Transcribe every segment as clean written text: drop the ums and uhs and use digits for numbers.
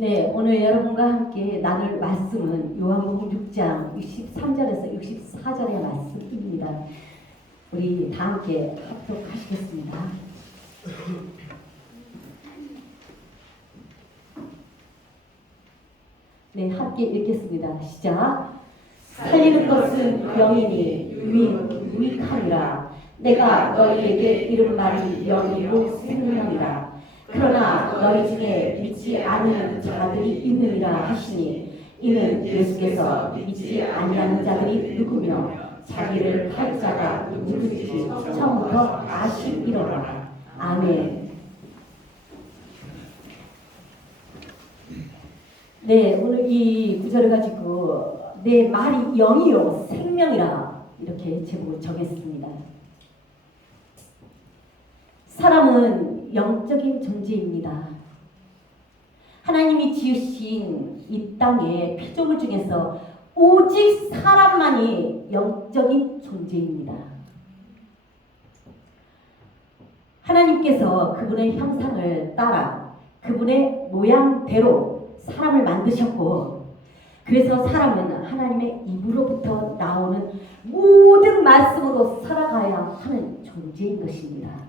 네, 오늘 여러분과 함께 나눌 말씀은 요한복음 6장 63절에서 64절의 말씀입니다. 우리 다 함께 합독하시겠습니다. 네, 함께 읽겠습니다. 시작. 살리는 것은 영이니 유익하니라. 내가 너희에게 이른 말이 영이요 생명이라. 그러나 너희 중에 믿지 않는 자들이 있느니라 하시니 이는 예수께서 믿지 아니하는 자들이 누구며 자기를 팔 자가 누구인지 처음부터 아시리로라. 아멘. 네, 오늘 이 구절을 가지고 내 말이 영이요 생명이라 이렇게 제목을 정했습니다. 사람은 영적인 존재입니다. 하나님이 지으신 이 땅의 피조물 중에서 오직 사람만이 영적인 존재입니다. 하나님께서 그분의 형상을 따라 그분의 모양대로 사람을 만드셨고, 그래서 사람은 하나님의 입으로부터 나오는 모든 말씀으로 살아가야 하는 존재인 것입니다.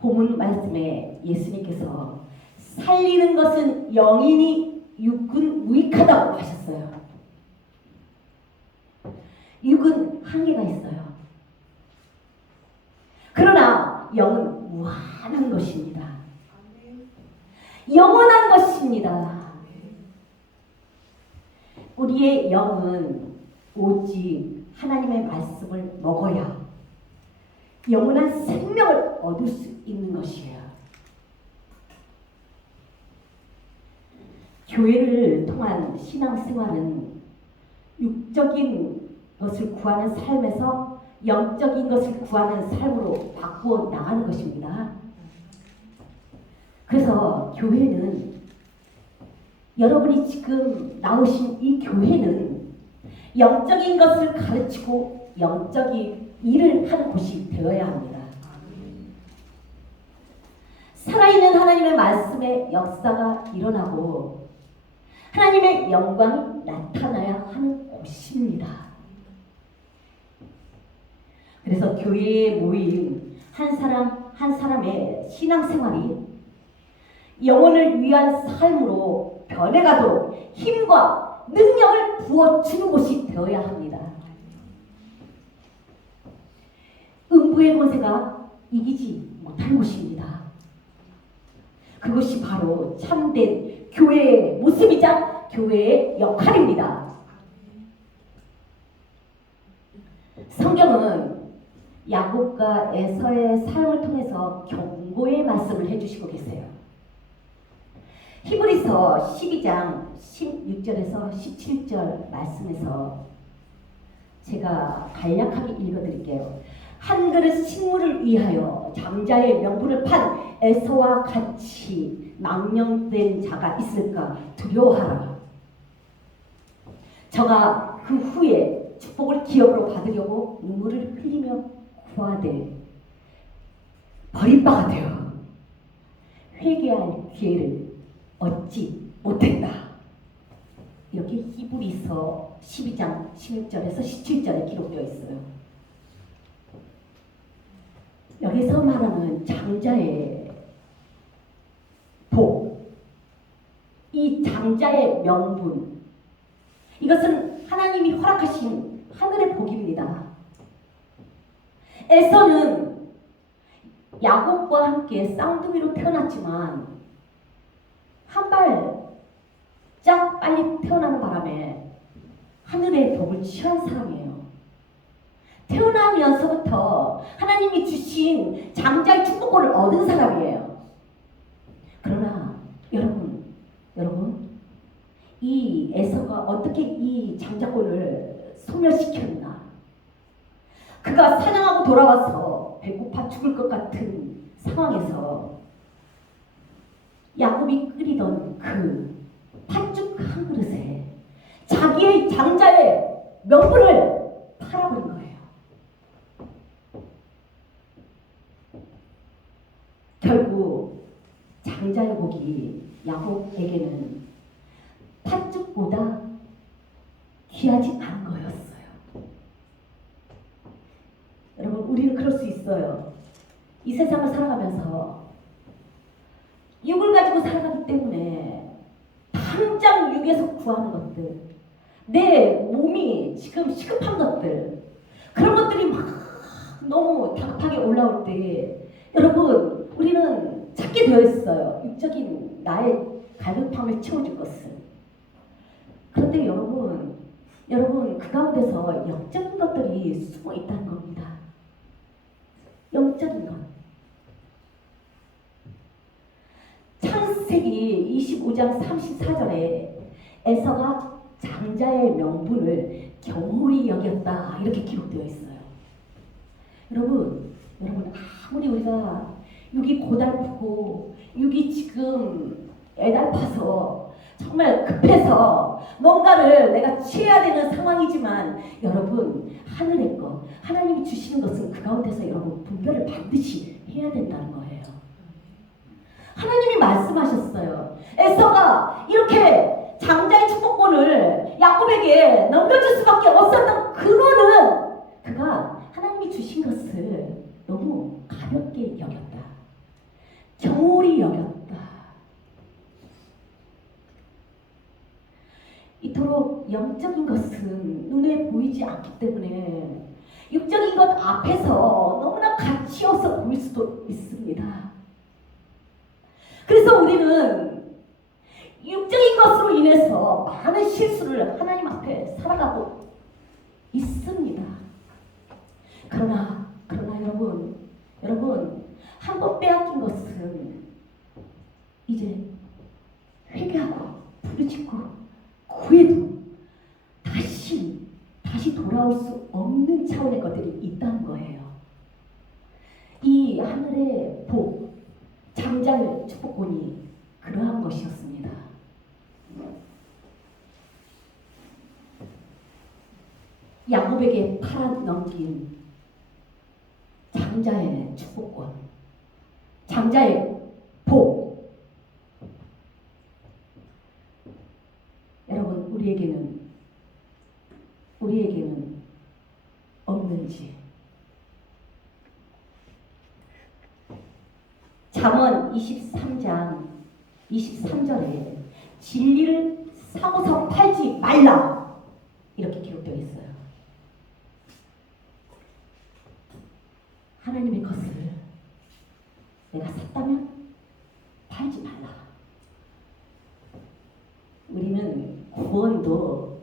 본문 말씀에 예수님께서 살리는 것은 영이니 육은 무익하다고 하셨어요. 육은 한계가 있어요. 그러나 영은 무한한 것입니다. 영원한 것입니다. 우리의 영은 오직 하나님의 말씀을 먹어야 영원한 생명을 얻을 수 있는 것이에요. 교회를 통한 신앙생활은 육적인 것을 구하는 삶에서 영적인 것을 구하는 삶으로 바꾸어 나가는 것입니다. 그래서 교회는, 여러분이 지금 나오신 이 교회는 영적인 것을 가르치고 영적인 일을 하는 곳이 되어야 합니다. 살아있는 하나님의 말씀의 역사가 일어나고 하나님의 영광이 나타나야 하는 곳입니다. 그래서 교회에 모인 한 사람 한 사람의 신앙생활이 영혼을 위한 삶으로 변해가도록 힘과 능력을 부어주는 곳이 되어야 합니다. 음부의 권세가 이기지 못하는 곳입니다. 그것이 바로 참된 교회의 모습이자 교회의 역할입니다. 성경은 야곱과 에서의 삶을 통해서 경고의 말씀을 해주시고 계세요. 히브리서 12장 16절에서 17절 말씀에서 제가 간략하게 읽어드릴게요. 한 그릇 식물을 위하여 장자의 명분을 판 에서와 같이 망령된 자가 있을까 두려워하라. 저가 그 후에 축복을 기업으로 받으려고 눈물을 흘리며 구하되 버림바가 되어 회개할 기회를 얻지 못했다. 이렇게 히브리서 12장 16절에서 17절에 기록되어 있어요. 여기서 말하는 장자의 복, 이 장자의 명분, 이것은 하나님이 허락하신 하늘의 복입니다. 에서는 야곱과 함께 쌍둥이로 태어났지만 한 발짝 빨리 태어나는 바람에 하늘의 복을 취한 사람이에요. 태어나면서부터 하나님이 주신 장자의 축복권을 얻은 사람이에요. 그러나 여러분, 이 에서가 어떻게 이 장자권을 소멸시켰나? 그가 사냥하고 돌아와서 배고파 죽을 것 같은 상황에서 야곱이 끓이던 그 팥죽 한 그릇에 자기의 장자의 명분을 팔아버린 거예요. 결국 장자의 복이 야곱에게는 팥죽보다 귀하지 않은 거였어요. 여러분, 우리는 그럴 수 있어요. 이 세상을 살아가면서 육을 가지고 살아가기 때문에 당장 육에서 구하는 것들, 내 몸이 지금 시급한 것들, 그런 것들이 막 너무 다급하게 올라올 때 여러분, 우리는 찾게 되어 있어요. 육적인 나의 갈급함을 채워줄 것을. 그런데 여러분 그 가운데서 영적인 것들이 숨어 있다는 겁니다. 영적인 것. 창세기 25장 34절에 에서가 장자의 명분을 경홀히 여겼다, 이렇게 기록되어 있어요. 여러분 아무리 우리가 육이 고달프고 육이 지금 애달파서 정말 급해서 뭔가를 내가 취해야 되는 상황이지만 여러분, 하늘의 것, 하나님이 주시는 것은 그 가운데서 여러분 분별을 반드시 해야 된다는 거예요. 하나님이 말씀하셨어요. 에서가 이렇게 장자의 축복권을 야곱에게 넘겨줄 수밖에 없었던 근원은 그가 하나님이 주신 것을 너무 가볍게 여겼다, 경홀히 여겼다. 이토록 영적인 것은 눈에 보이지 않기 때문에 육적인 것 앞에서 너무나 가치 없어 보일 수도 있습니다. 그래서 우리는 육적인 것으로 인해서 많은 실수를 하나님 앞에 살아가고 있습니다. 그러나 여러분 한 번 빼앗긴 것은 이제 회개하고 부르짖고 구해도 다시 돌아올 수 없는 차원의 것들이 있다는 거예요. 이 하늘의 복, 장자의 축복권이 그러한 것이었습니다. 야곱에게 팔아넘긴 장자의 축복권, 장자의 복. 여러분, 우리에게는 없는지. 잠언 23장 23절에 진리를 사고서 팔지 말라, 이렇게 기록되어 있어요. 하나님의 것을 내가 샀다면 팔지 말라. 우리는 구원도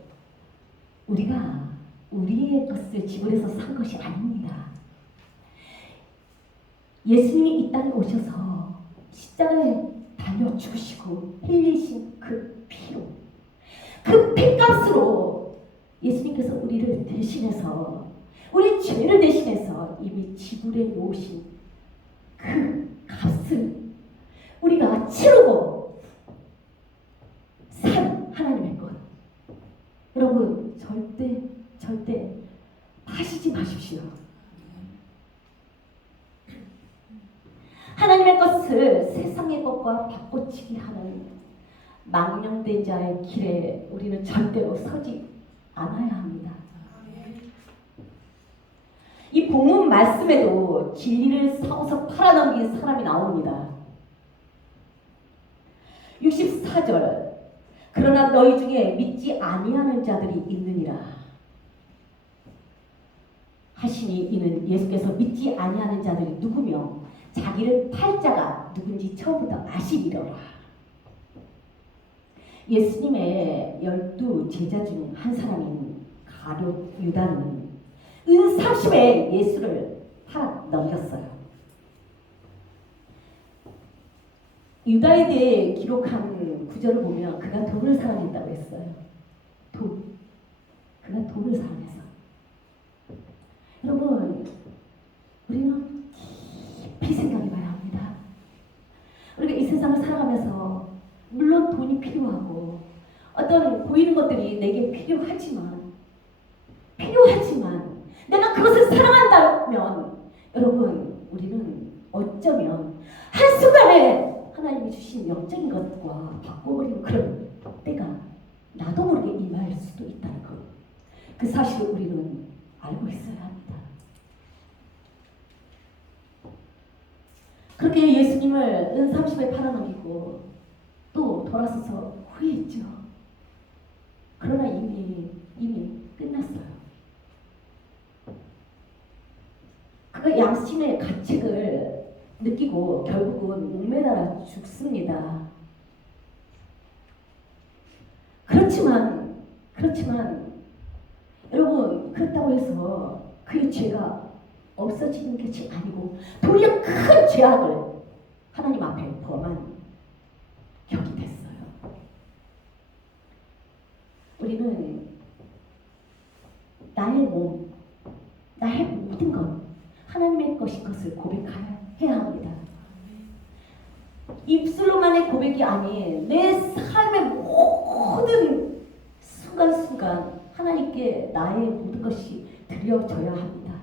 우리가 우리의 것을 지불해서 산 것이 아닙니다. 예수님이 이 땅에 오셔서 십자가에 달려 죽으시고 흘리신 그 피로, 그 피값으로 예수님께서 우리를 대신해서, 우리 죄를 대신해서 이미 지불해 놓으신 그 값을 우리가 치르고 산 하나님의 것. 여러분, 절대 파시지 마십시오. 하나님의 것을 세상의 것과 바꿔치기 하는 망령된 자의 길에 우리는 절대로 서지 않아야 합니다. 이 본문 말씀에도 진리를 사고서 팔아넘긴 사람이 나옵니다. 64절, 그러나 너희 중에 믿지 아니하는 자들이 있느니라 하시니, 이는 예수께서 믿지 아니하는 자들이 누구며 자기를 팔 자가 누군지 처음부터 아시리라. 예수님의 12 제자 중 한 사람인 가룟 유다는 은 30에 예수를 팔아 넘겼어요. 유다에 대해 기록한 구절을 보면 그가 돈을 사랑했다고 했어요. 그가 돈을 사랑해서. 여러분, 우리는 깊이 생각해 봐야 합니다. 우리가 이 세상을 살아가면서 물론 돈이 필요하고 어떤 보이는 것들이 내게 필요하지만 내가 그것을 사랑한다면 여러분, 우리는 어쩌면 한순간에 하나님이 주신 것과 바꿔버리는 그런 때가 나도 모르게 임할 수도 있다는 것. 그 사실을 우리는 알고 있어야 합니다. 그렇게 예수님을 은30에 팔아넘기고 또 돌아서서 후회했죠. 그러나 이미 끝났어요. 그 양심의 가책을 느끼고 결국은 목매달아 죽습니다. 그렇지만 여러분, 그렇다고 해서 그의 죄가 없어지는 것이 아니고 도리어 큰 죄악을 하나님 앞에 범한 격이 됐어요. 우리는 나의 몸, 나의 모든 것, 하나님의 것을 고백해야 합니다. 입술로만의 고백이 아닌 내 삶의 모든 순간순간 하나님께 나의 모든 것이 드려져야 합니다.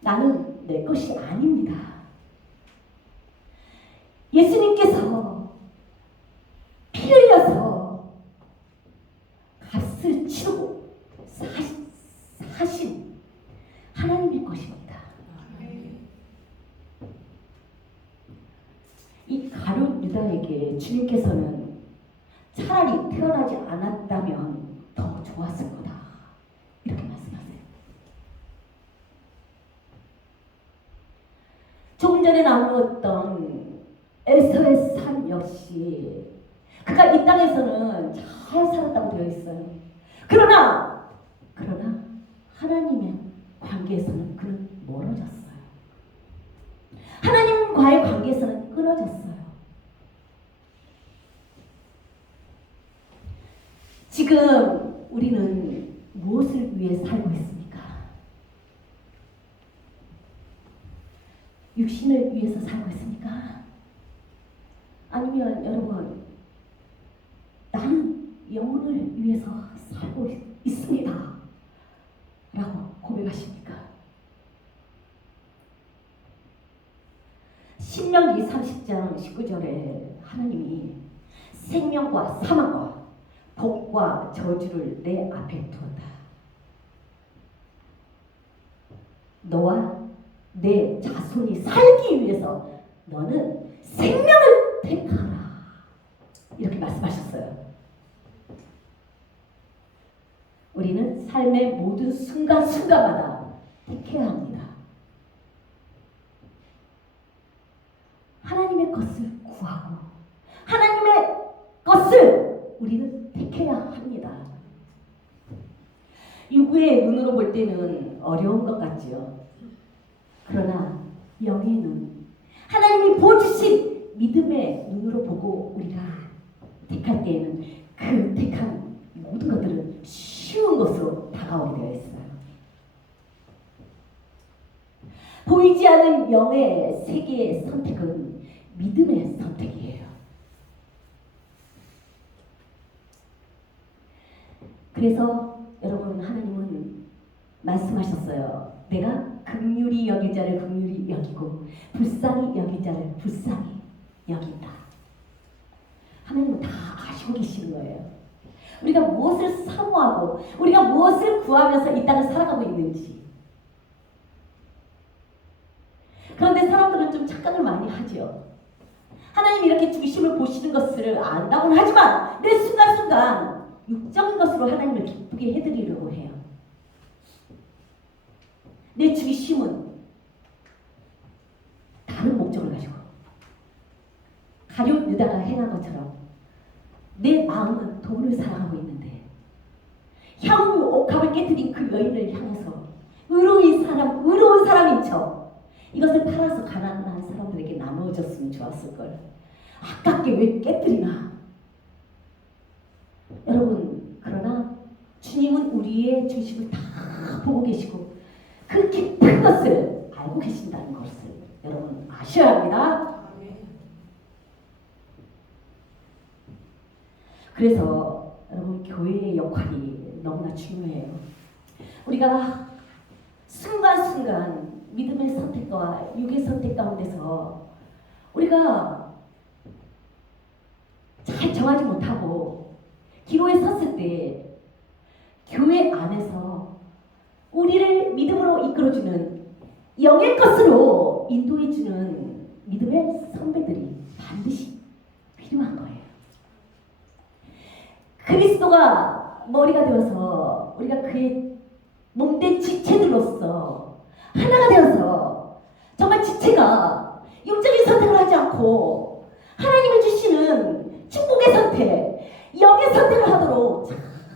나는 내 것이 아닙니다. 예수님께서 피 흘려서 값을 치르고 사신 하나님의 것입니다. 이 가룟 유다에게 주님께서는 차라리 태어나지 않았다면 더 좋았을 거다, 이렇게 말씀하세요. 조금 전에 나누었던 에서의 삶 역시 그가 이 땅에서는 잘 살았다고 되어 있어요. 그러나 하나님의 관계에서는 그는 멀어졌어요. 하나님과의 관계에서는 끊어졌어요. 지금 우리는 무엇을 위해 살고 있습니까? 육신을 위해서 살고 있습니까? 아니면 여러분, 나는 영혼을 위해서 살고 있습니다 라고 고백하십니까? 신명기 30장 19절에 하나님이 생명과 사망과 복과 저주를 내 앞에 두었다. 너와 내 자손이 살기 위해서 너는 생명을 택하라, 이렇게 말씀하셨어요. 우리는 삶의 모든 순간순간마다 택해야 합니다. 하나님의 것을 구하고 하나님의 것을 우리는 택해야 합니다. 육의 눈으로 볼 때는 어려운 것 같지요. 그러나 영의 눈, 하나님이 보여주신 믿음의 눈으로 보고 우리가 택할 때에는 그 택한 모든 것들은 쉬운 것으로 다가오게 되어 있어요. 보이지 않는 영의 세계의 선택은 믿음의 선택이에요. 그래서 여러분, 하나님은 말씀하셨어요. 내가 긍휼히 여길 자를 긍휼히 여기고 불쌍히 여길 자를 불쌍히 여긴다. 하나님은 다 아시고 계시는 거예요. 우리가 무엇을 사모하고 우리가 무엇을 구하면서 이 땅을 살아가고 있는지. 그런데 사람들은 좀 착각을 많이 하죠. 하나님이 이렇게 중심을 보시는 것을 안다고는 하지만 내 순간순간 육적인 것으로 하나님을 기쁘게 해드리려고 해요. 내 중심은 다른 목적을 가지고 가룟 유다가 행한 것처럼 내 마음은 돈을 사랑하고 있는데 향후 옥합을 깨뜨린 그 여인을 향해서 의로운 사람인 척 이것을 팔아서 가난한 사람들에게 나누어줬으면 좋았을걸. 아깝게 왜 깨뜨리나. 여러분, 그러나 주님은 우리의 중심을 다 보고 계시고 그 깊은 것을 알고 계신다는 것을 여러분 아셔야 합니다. 그래서 여러분, 교회의 역할이 너무나 중요해요. 우리가 순간순간 믿음의 선택과 육의 선택 가운데서 우리가 잘 정하지 못하고 기로에 섰을 때 교회 안에서 우리를 믿음으로 이끌어주는 영의 것으로 인도해주는 믿음의 선배들이 반드시 필요한 거예요. 그리스도가 머리가 되어서 우리가 그의 몸된 지체들로서 하나가 되어서 정말 지체가 육적인 선택을 하지 않고 하나님이 주시는 축복의 선택, 영의 선택을 하도록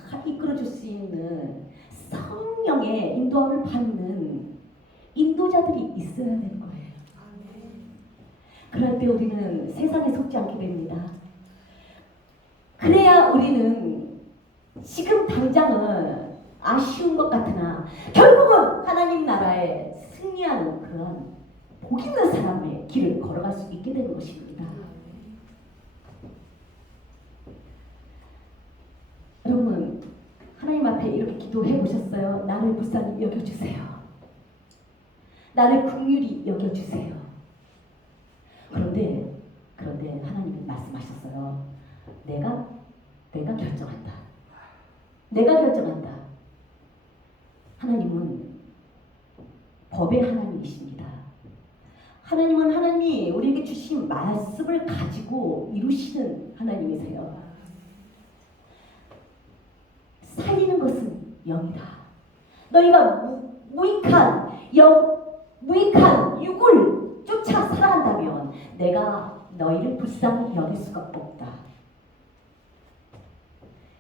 잘 이끌어줄 수 있는 성령의 인도함을 받는 인도자들이 있어야 되는 거예요. 그럴 때 우리는 세상에 속지 않게 됩니다. 그래야 우리는 지금 당장은 아쉬운 것 같으나 결국은 하나님 나라에 승리하는 그런 복 있는 사람의 길을 걸어갈 수 있게 되는 것입니다. 여러분, 하나님 앞에 이렇게 기도해 보셨어요? 나를 불쌍히 여겨주세요. 나를 긍휼히 여겨주세요. 그런데 하나님이 말씀하셨어요. 내가 결정한다. 내가 결정한다. 하나님은 법의 하나님이십니다. 하나님은 하나님이 우리에게 주신 말씀을 가지고 이루시는 하나님이세요. 살리는 것은 영이다. 너희가 무익한 육을 쫓아 살아간다면 내가 너희를 불쌍히 여길 수가 없다.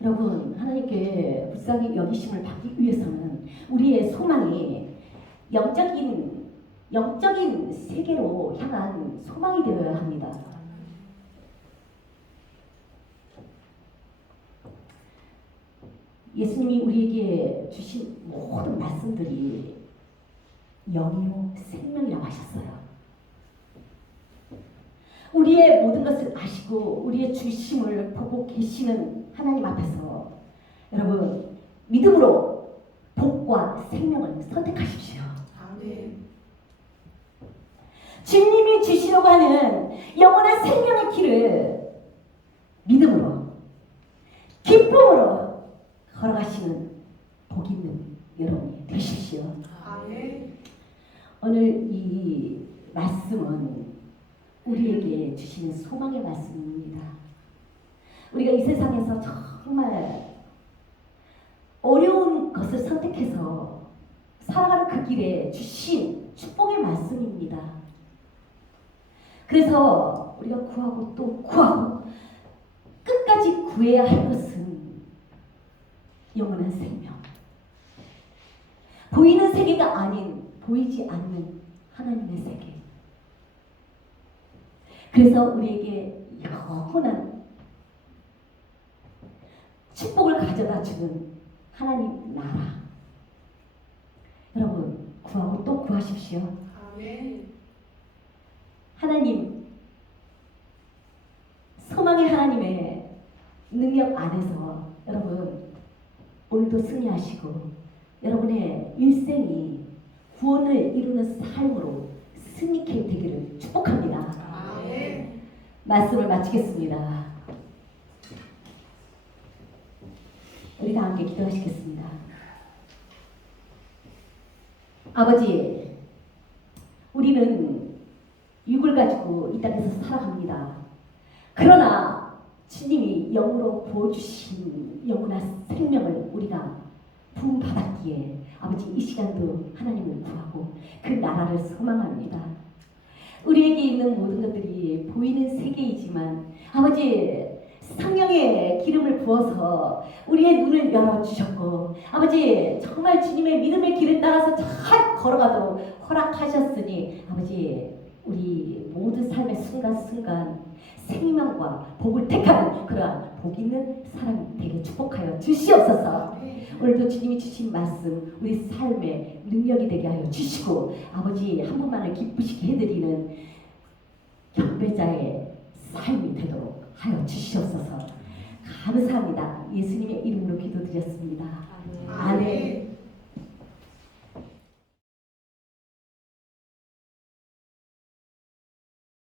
여러분, 하나님께 불쌍히 여기심을 받기 위해서는 우리의 소망이 영적인 세계로 향한 소망이 되어야 합니다. 예수님이 우리에게 주신 모든 말씀들이 영이요 생명이라고 하셨어요. 우리의 모든 것을 아시고 우리의 중심을 보고 계시는 하나님 앞에서 여러분 믿음으로 복과 생명을 선택하십시오. 아멘. 주님이 주시려고 하는 영원한 생명의 길을 믿음으로 기쁨으로 걸어가시는 복 있는 여러분이 되십시오. 아멘. 오늘 이 말씀은 우리에게 주시는 소망의 말씀입니다. 우리가 이 세상에서 정말 어려운 것을 선택해서 살아가는 그 길에 주신 축복의 말씀입니다. 그래서 우리가 구하고 또 구하고 끝까지 구해야 할 것은 영원한 생명. 보이는 세계가 아닌 보이지 않는 하나님의 세계. 그래서 우리에게 영원한 축복을 가져다 주는 하나님 나라. 여러분 구하고 또 구하십시오. 아멘. 하나님, 소망의 하나님의 능력 안에서 여러분 오늘도 승리하시고 여러분의 일생이 구원을 이루는 삶으로 승리케 되기를 축복합니다. 아멘. 말씀을 마치겠습니다. 우리 다 함께 기도하시겠습니다. 아버지, 우리는 육을 가지고 이 땅에서 살아갑니다. 그러나 주님이 영으로 부어주신 영원한 생명을 우리가 부음받았기에 아버지 이 시간도 하나님을 구하고 그 나라를 소망합니다. 우리에게 있는 모든 것들이 보이는 세계이지만 아버지 성령의 기름을 부어서 우리의 눈을 열어주셨고 아버지 정말 주님의 믿음의 길을 따라서 잘 걸어가도록 허락하셨으니 아버지 우리 모든 삶의 순간순간 생명과 복을 택하는 그러한 복 있는 사람이 되게 축복하여 주시옵소서. 오늘도 주님이 주신 말씀 우리 삶의 능력이 되게 하여 주시고 아버지 한 분만을 기쁘시게 해드리는 경배자의 삶이 되도록 하여 주시옵소서. 감사합니다. 예수님의 이름으로 기도드렸습니다. 아멘.